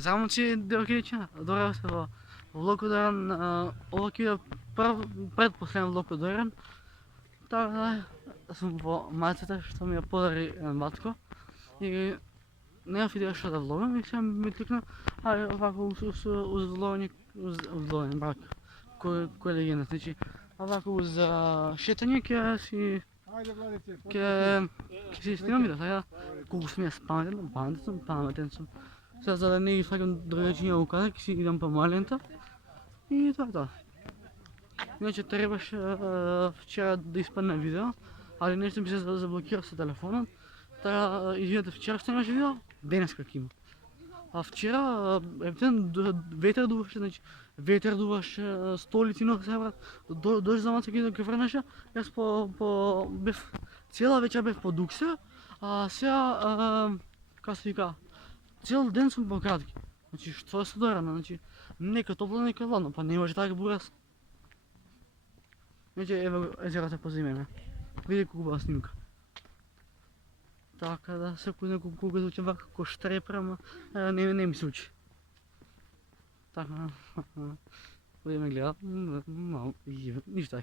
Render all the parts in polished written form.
Само че Делкича, дорел се в Локодоран, Локи е предпоследен Локодоран. Така съм во майцата, што ми ја подари матко. И немав идеја што да влогам и сега ми кликна, вако уз брак, кој легенда, значи, вако уз шетање ќе си снимам видео, така колку сум јас паметен сум. Сега за да не ги сваќам другачиња указа, ќе си идам по моја лента и тоа е тоа. Иначе требаше вчера да испадне видео, али нешто ми се заблокира со телефонот. Така, извинете, вчера што немаше видео, денес как има. А вчера ветер дуваше, значи ветер дуваше, столици носе брат, дожд за маца ќе врнеше, јас бев цела вечер бев по Дуксе, а сега како се вика, цел ден сум по кратки. Значи што е судорано, значи нека топло, нека ладно, па не може така бурас. Значи ево езерото позади мене. Види колку убава снимка. Така да секој некој кога звучи вака како штрепер, ама не ми се учи. Така, кој ме гледа, мало, ништо.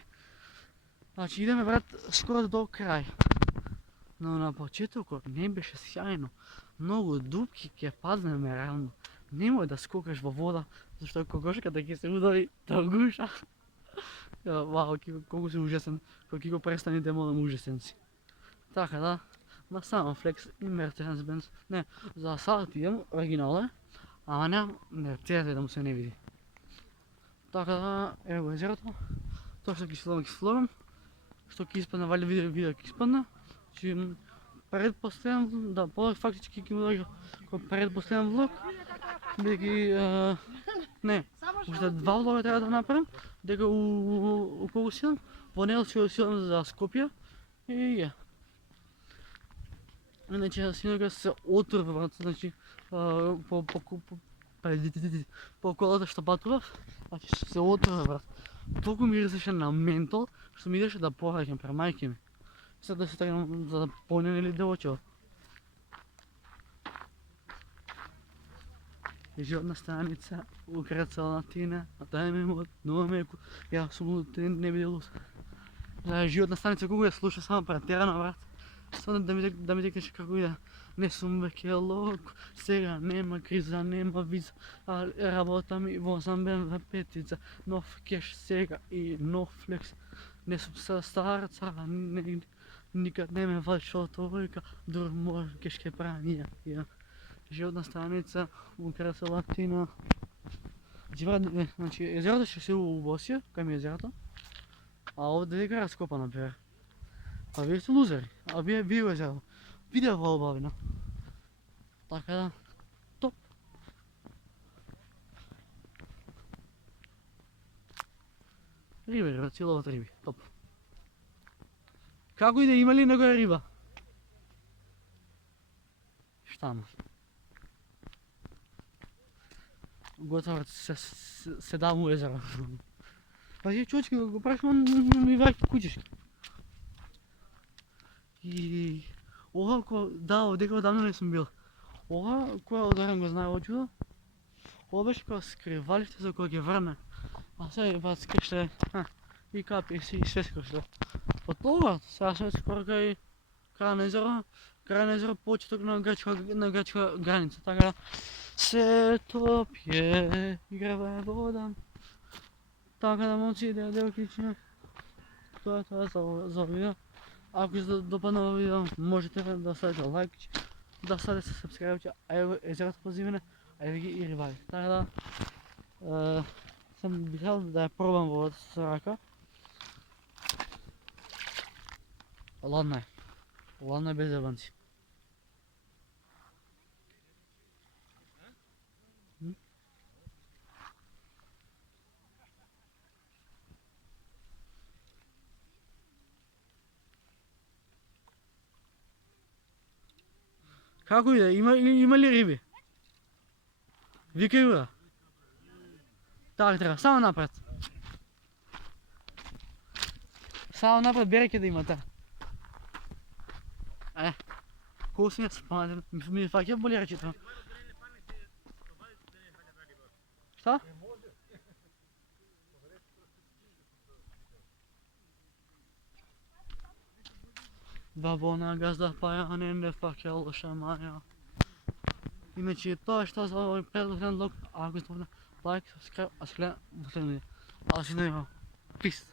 Значи идеме брат скоро до крај. Но на почетокот не беше сјајно. Многу дупки ќе паднеме реално. Немој да скокаш во вода, зашто кокошката ќе се удари да гуша. Вау, колку си ужасен, кога ќе го престани да модам ужасен си. Така да, ма само флекс и Mercedes-Benz. Не, за сад идем, оригинал е, ама немам Mercedes да му се не види. Така да, ево езерото. Тоа што ќе сфлогам, што ќе испадне, вали видео ќе испадне. Значи, предпоследен, да, фактички ќе му дојде како предпоследен влог, бидејќи не, уште 2 влога треба да направам, дека околу силам, во него ќе силам за Скопје и е. Иначе синога се отрува брат, значи по колата што патував, значи се отрува брат. Толку мирисеше на ментол, што ми идеше да пораќам пре мајке ми. Сега да се тргнам за да понем или девојчево. Животна станица, Украца Латина, а тај ми мот, номеку, ја сум лут, не биде лут. Животна станица колку ја слуша само претерано брат. Само да ми текнеше како иде. Не сум веќе локо, сега нема криза, нема виза, а работа ми возам BMW петица, нов кеш сега и нов флекс. Не сум стара цара, никад не ме вади шото вика, друг може кеш ке прави ја. Животна станица, Украца Латина. Значи езерото ще се убосија, кај ми езерото, а овде дека раскопано бе. А вие сте лузери, а вие езерото. Видео во обавина. Така да, топ. Риба, целоват риби, топ. Како и да има ли некоја риба? Штама. Готово се дам у езеро. Па ја човечки го прашам, ми враќа куќишки. И ова дека одамна не сум бил. Ова која одорен го знае очудо. Ова беше како скривалиште за кој ќе врне. А сега па скрште и капи и све скрште. Од тоа, сега сме скоро кај крај на езеро почеток на грчка граница, така да се топје, играва вода. Така да момци, девојки, тоа е за видео. Ако се допадна во видео, можете да ставите лайк, да ставите сабскрајбче, а ево езерото позади мене, а ево ги и рибари. Така да, сам бихал да ја пробам во со рака. Ладно е без ебанци. Како иде? Има ли риби? Викај бра. Така треба, само напред. Само напред береќе да има та. Колку сум јас паметен, ми фаќа боли речето. Що? Бабона газда паян не факел шамая. І не читаєш та за перед лок, а гостовна лайк, subscribe, а скля, а не його. Піс.